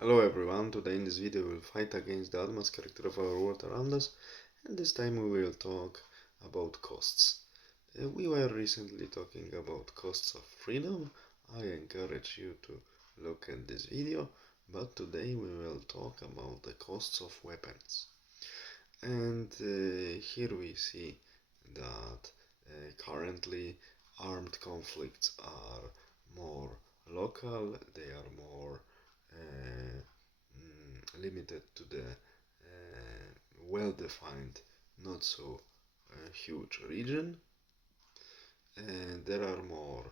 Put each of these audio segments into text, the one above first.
Hello everyone, today in this video we will fight against the advanced character of our world around us, and this time we will talk about costs. We were recently talking about costs of freedom. I encourage you to look at this video, but today we will talk about the costs of weapons. And here we see that currently armed conflicts are more local, they are more limited to the well-defined, not so huge region. And there are more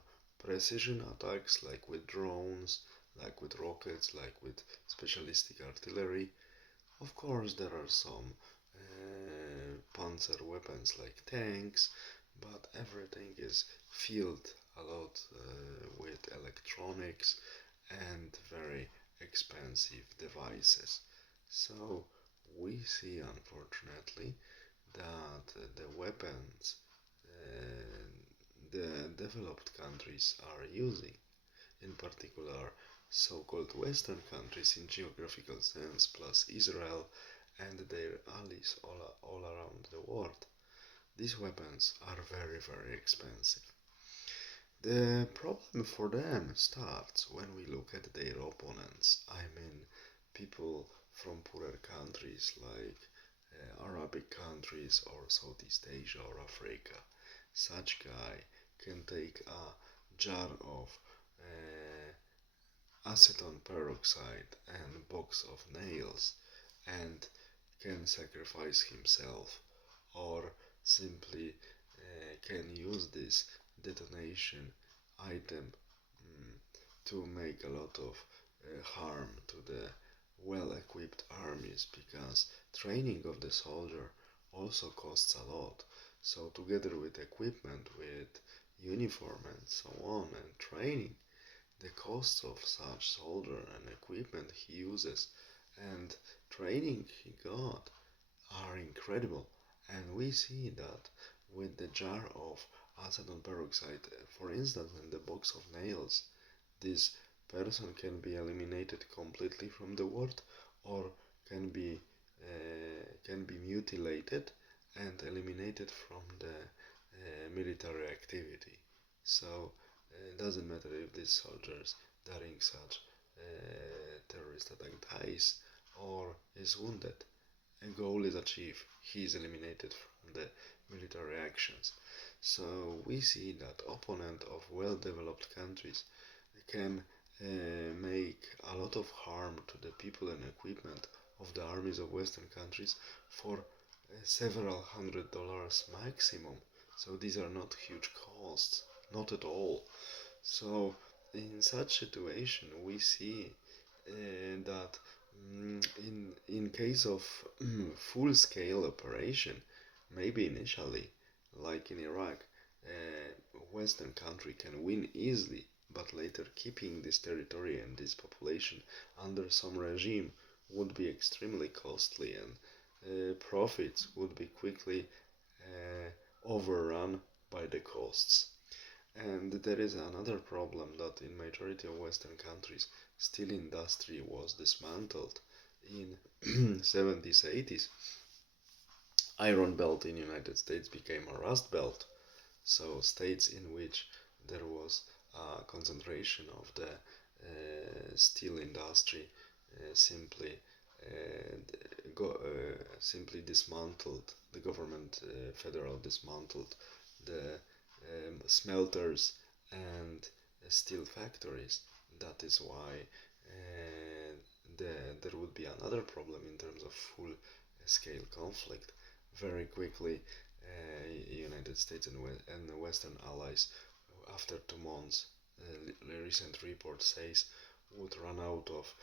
precision attacks, like with drones, like with rockets, like with specialistic artillery. Of course, there are some panzer weapons like tanks, but everything is filled a lot with electronics and very expensive devices. So we see, unfortunately, that the weapons the developed countries are using, in particular so-called Western countries in geographical sense, plus Israel and their allies all around the world. These weapons are very, very expensive. The problem for them starts when we look at their opponents. I mean, people from poorer countries like Arabic countries or Southeast Asia or Africa. Such guy can take a jar of acetone peroxide and box of nails and can sacrifice himself, or simply can use this detonation item to make a lot of harm to the well-equipped armies, because training of the soldier also costs a lot. So together with equipment, with uniform and so on, and training, the costs of such soldier and equipment he uses and training he got are incredible. And we see that with the jar of acetone peroxide, for instance, and the box of nails, this person can be eliminated completely from the world, or can be mutilated and eliminated from the military activity. So it doesn't matter if these soldiers during such terrorist attack dies or is wounded. A goal is achieved. He is eliminated from the military actions. So we see that opponent of well-developed countries can make a lot of harm to the people and equipment of the armies of Western countries for several $100s maximum. So these are not huge costs, not at all. So in such situation, we see that in case of full-scale operation, maybe initially, like in Iraq, Western country can win easily, but later keeping this territory and this population under some regime would be extremely costly, and profits would be quickly overrun by the costs. And there is another problem, that in majority of Western countries, steel industry was dismantled in 70s, 80s. Iron Belt in United States became a Rust Belt. So states in which there was a concentration of the steel industry simply simply dismantled. The government, federal, dismantled the smelters and steel factories. That is why there would be another problem in terms of full-scale conflict. Very quickly, United States and the Western allies, after 2 months, a recent report says, would run out of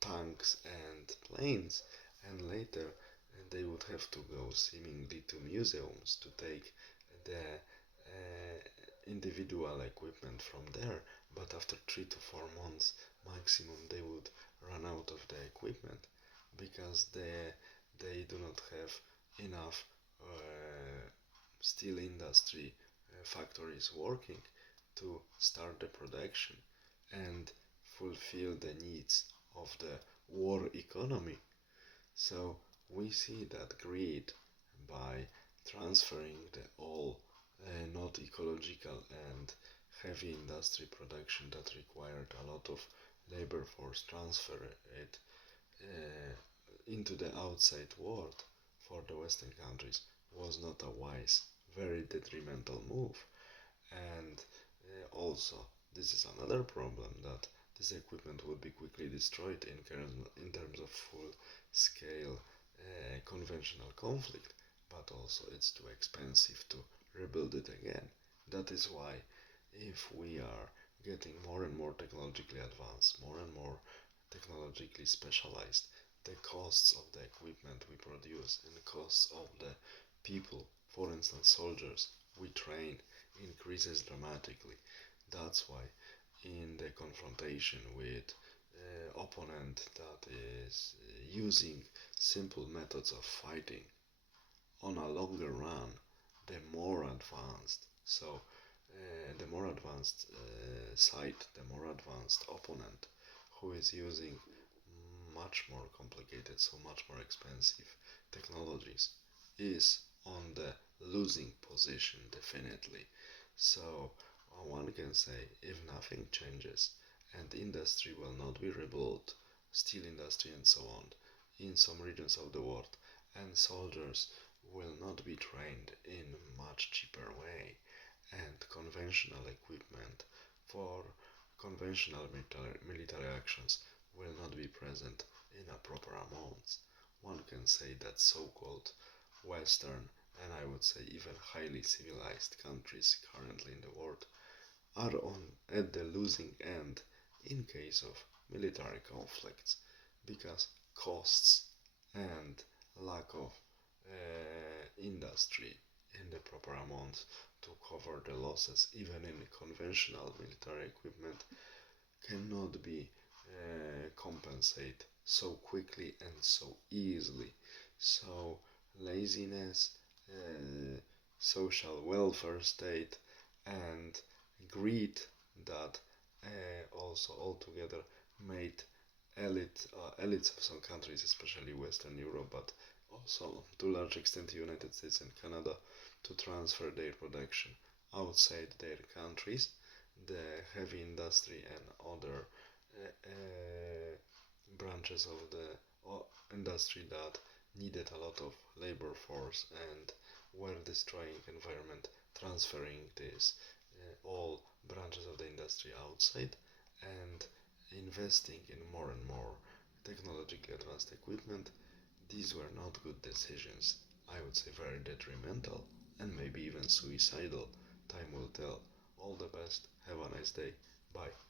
tanks and planes, and later they would have to go seemingly to museums to take the individual equipment from there. But after 3 to 4 months maximum, they would run out of the equipment, because they do not have enough steel industry factories working to start the production and fulfill the needs of the war economy. So we see that greed by transferring the all not ecological and heavy industry production that required a lot of labor force transfer it uh, into the outside world for the Western countries was not a wise, very detrimental move. And also, this is another problem that this equipment would be quickly destroyed in terms of full scale conventional conflict, but also it's too expensive to rebuild it again. That is why, if we are getting more and more technologically advanced, more and more technologically specialized, the costs of the equipment we produce and the costs of the people, for instance soldiers, we train increases dramatically. That's why in the confrontation with opponent that is using simple methods of fighting on a longer run, the more advanced. So the more advanced side, the more advanced opponent who is using much more complicated, so much more expensive technologies is on the losing position definitely. So one can say if nothing changes and industry will not be rebuilt, steel industry and so on, in some regions of the world, and soldiers will not be trained in much cheaper way, and conventional equipment for conventional military actions will not be present in a proper amounts. One can say that so-called Western and I would say even highly civilized countries currently in the world are on at the losing end in case of military conflicts because costs and lack of industry in the proper amount to cover the losses even in conventional military equipment cannot be compensated so quickly and so easily. So laziness, social welfare state, and greed that also altogether made elites of some countries, especially Western Europe, but also to a large extent United States and Canada, to transfer their production outside their countries, the heavy industry and other branches of the industry that needed a lot of labor force and were destroying environment, transferring this all branches of the industry outside and investing in more and more technologically advanced equipment. These were not good decisions. I would say very detrimental and maybe even suicidal. Time will tell. All the best. Have a nice day. Bye.